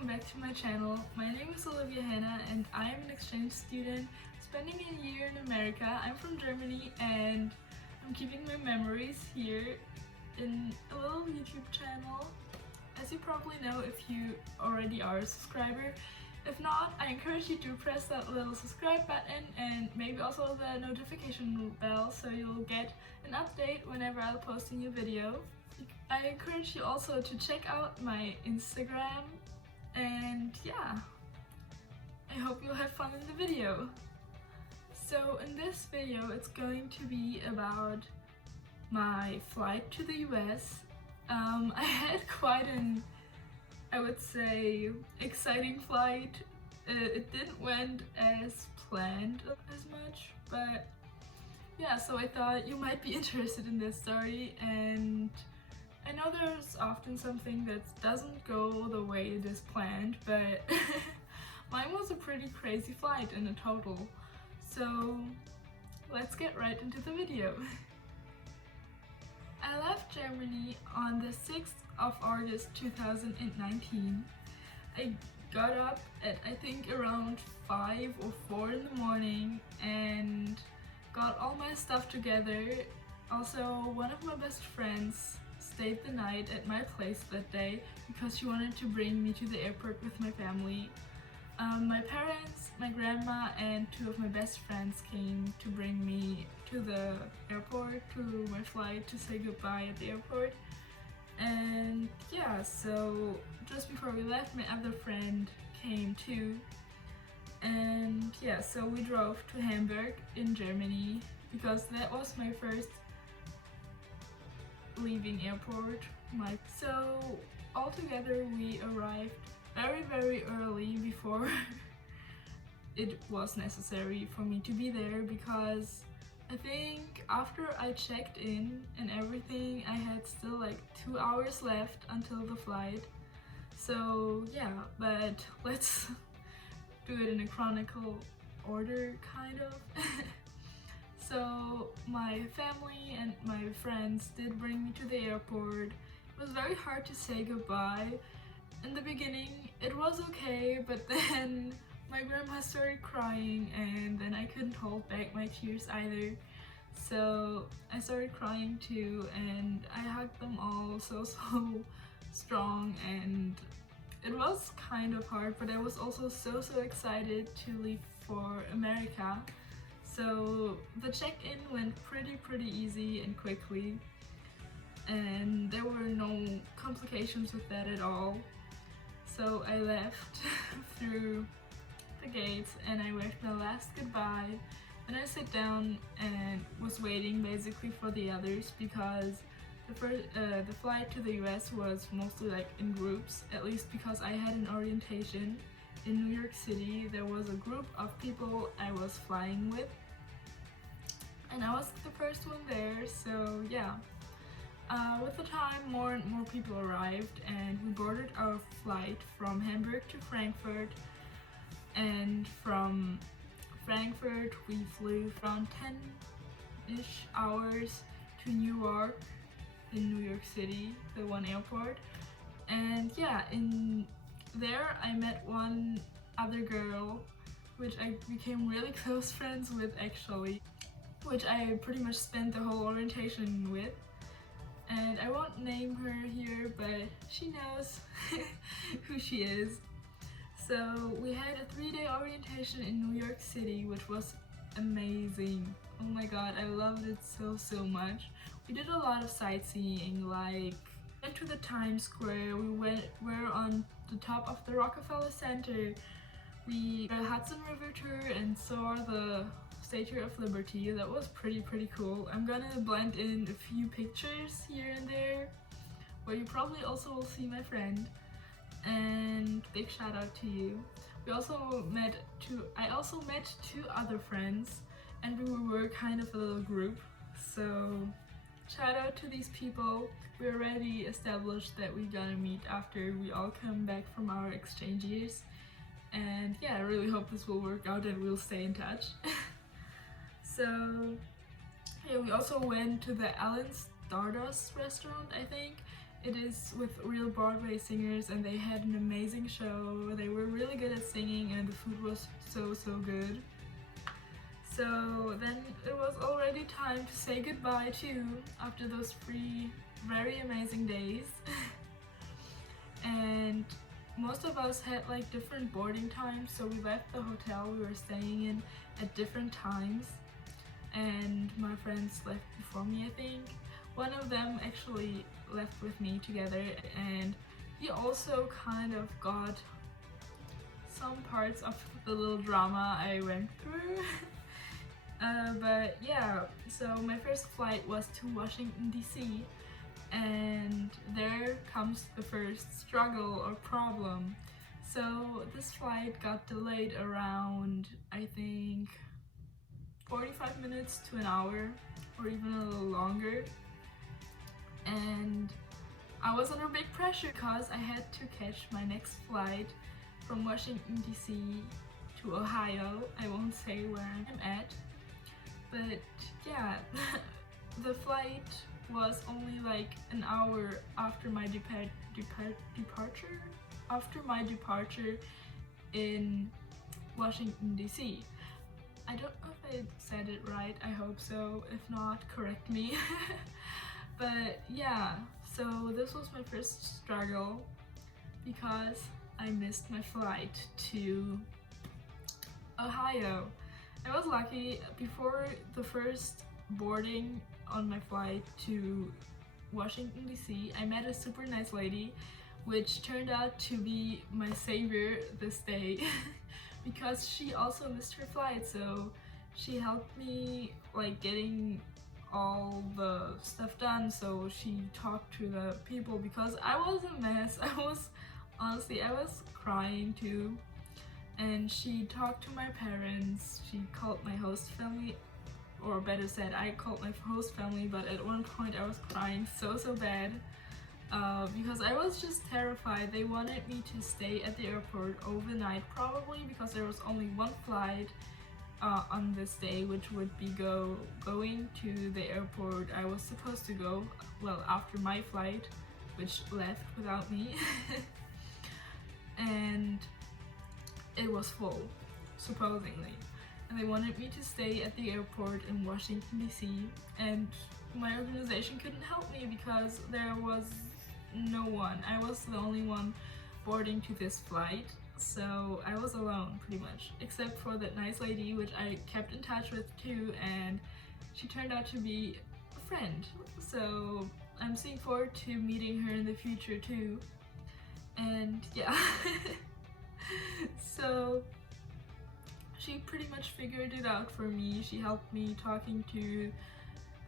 welcome back to my channel. My name is Olivia Hanna and I am an exchange student spending a year in America. I'm from Germany and I'm keeping my memories here in a little YouTube channel. As you probably know if you already are a subscriber. If not, I encourage you to press that little subscribe button and maybe also the notification bell so you'll get an update whenever I'll post a new video. I encourage you also to check out my Instagram, and yeah, I hope you'll have fun in the video. So in this video it's going to be about my flight to the US. I had quite an, I would say, exciting flight. It didn't went as planned as much, but yeah, so I thought you might be interested in this story, and I know there's often something that doesn't go the way it is planned, but mine was a pretty crazy flight in a total. So let's get right into the video. I left Germany on the 6th of August 2019. I got up at I think around 5 or 4 in the morning and got all my stuff together. Also, one of my best friends stayed the night at my place that day because she wanted to bring me to the airport with my family. My parents, my grandma and 2 of my best friends came to bring me to the airport, to my flight, to say goodbye at the airport. And yeah, so just before we left, my other friend came too. And yeah, so we drove to Hamburg in Germany because that was my first leaving airport. So altogether we arrived very early before it was necessary for me to be there, because I think after I checked in and everything I had still like 2 hours left until the flight. So yeah, but let's do it in a chronicle order kind of. So my family and my friends did bring me to the airport. It was very hard to say goodbye. In the beginning it was okay, but then my grandma started crying and then I couldn't hold back my tears either. So I started crying too and I hugged them all so strong, and it was kind of hard, but I was also so excited to leave for America. So the check-in went pretty easy and quickly, and there were no complications with that at all. So I left through the gates and I waved my last goodbye, and I sat down and was waiting basically for the others, because the flight to the US was mostly like in groups, at least because I had an orientation in New York City. There was a group of people I was flying with and I was the first one there, so yeah. With the time, more and more people arrived and we boarded our flight from Hamburg to Frankfurt, and from Frankfurt we flew around 10-ish hours to Newark in New York City, the one airport. And yeah, in there I met one other girl which I became really close friends with actually, which I pretty much spent the whole orientation with. And I won't name her here, but she knows who she is. So we had a 3-day orientation in New York City, which was amazing. Oh my god, I loved it so much. We did a lot of sightseeing, like went to the Times Square, we're on the top of the Rockefeller Center, we did a Hudson River tour and saw the Statue of Liberty. That was pretty cool. I'm gonna blend in a few pictures here and there where you probably also will see my friend, and big shout out to you. I also met 2 other friends and we were kind of a little group, so shout out to these people. We already established that we're gonna meet after we all come back from our exchange years, and yeah, I really hope this will work out and we'll stay in touch. So yeah, we also went to the Alan Stardust restaurant, I think, It is with real Broadway singers, and they had an amazing show. They were really good at singing, and the food was so good. So then it was already time to say goodbye too, after those 3 very amazing days. And most of us had like different boarding times, so we left the hotel we were staying in at different times, and my friends left before me, I think. One of them actually left with me together, and he also kind of got some parts of the little drama I went through. But yeah, so my first flight was to Washington DC, and there comes the first struggle or problem. So this flight got delayed around, I think, 45 minutes to an hour, or even a little longer. And I was under big pressure because I had to catch my next flight from Washington DC to Ohio. I won't say where I'm at, but yeah, the flight was only like an hour after my departure. After my departure in Washington DC. I don't know if I said it right, I hope so. If not, correct me. But yeah, so this was my first struggle because I missed my flight to Ohio. I was lucky. Before the first boarding on my flight to Washington DC, I met a super nice lady, which turned out to be my savior this day because she also missed her flight, so she helped me like getting all the stuff done. So she talked to the people because I was a mess. I was crying too, and she talked to my parents. She called my host family, or better said, I called my host family, but at one point I was crying so bad because I was just terrified. They wanted me to stay at the airport overnight, probably because there was only one flight on this day, which would be going to the airport I was supposed to go, well, after my flight, which left without me. And it was full, supposedly. And they wanted me to stay at the airport in Washington DC, and my organization couldn't help me because there was no one. I was the only one boarding to this flight, so I was alone pretty much, except for that nice lady, which I kept in touch with too, and she turned out to be a friend. So I'm looking forward to meeting her in the future too. And yeah. So she pretty much figured it out for me. She helped me talking to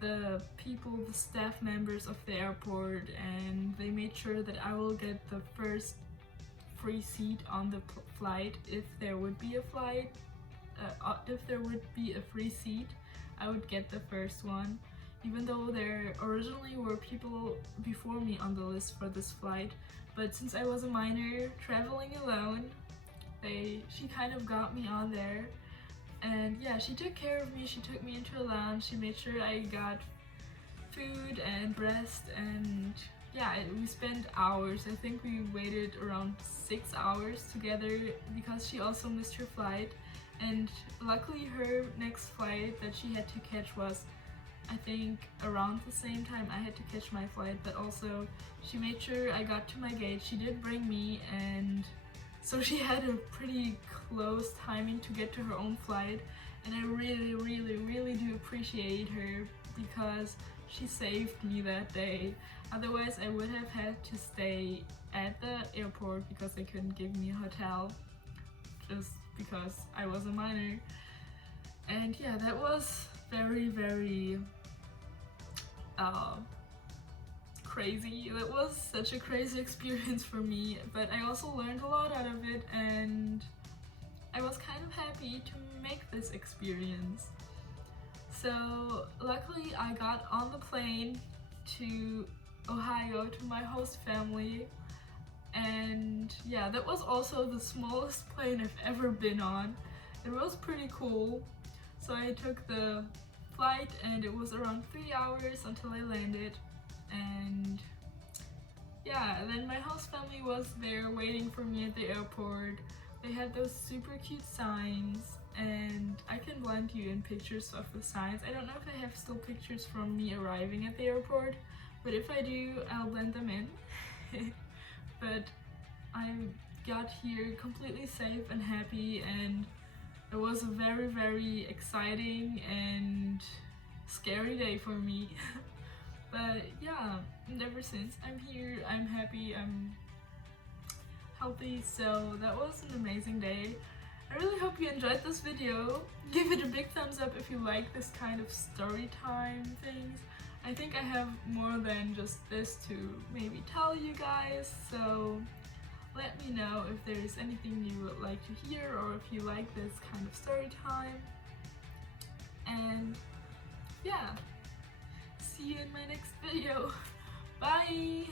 the people, the staff members of the airport, and they made sure that I will get the first free seat on the flight if there would be a flight. If there would be a free seat, I would get the first one, even though there originally were people before me on the list for this flight. But since I was a minor traveling alone, she kind of got me on there. And yeah, she took care of me. She took me into a lounge. She made sure I got food and rest, and yeah, we spent hours. I think we waited around 6 hours together because she also missed her flight. And luckily her next flight that she had to catch was, I think, around the same time I had to catch my flight, but also she made sure I got to my gate. She did bring me, and so she had a pretty close timing to get to her own flight, and I really do appreciate her because she saved me that day. Otherwise I would have had to stay at the airport because they couldn't give me a hotel just because I was a minor. And yeah, that was very crazy. That was such a crazy experience for me, but I also learned a lot out of it, and I was kind of happy to make this experience. So luckily I got on the plane to Ohio to my host family, and yeah, that was also the smallest plane I've ever been on. It was pretty cool. So I took the flight, and it was around 3 hours until I landed, and yeah, and then my host family was there waiting for me at the airport. They had those super cute signs, and I can blend you in pictures of the signs. I don't know if I have still pictures from me arriving at the airport, but if I do, I'll blend them in. But I got here completely safe and happy, and it was a very, very exciting and scary day for me. But yeah, and ever since I'm here, I'm happy, I'm healthy, so that was an amazing day. I really hope you enjoyed this video. Give it a big thumbs up if you like this kind of story time things. I think I have more than just this to maybe tell you guys, so let me know if there's anything you would like to hear or if you like this kind of story time. And yeah, see you in my next video. Bye!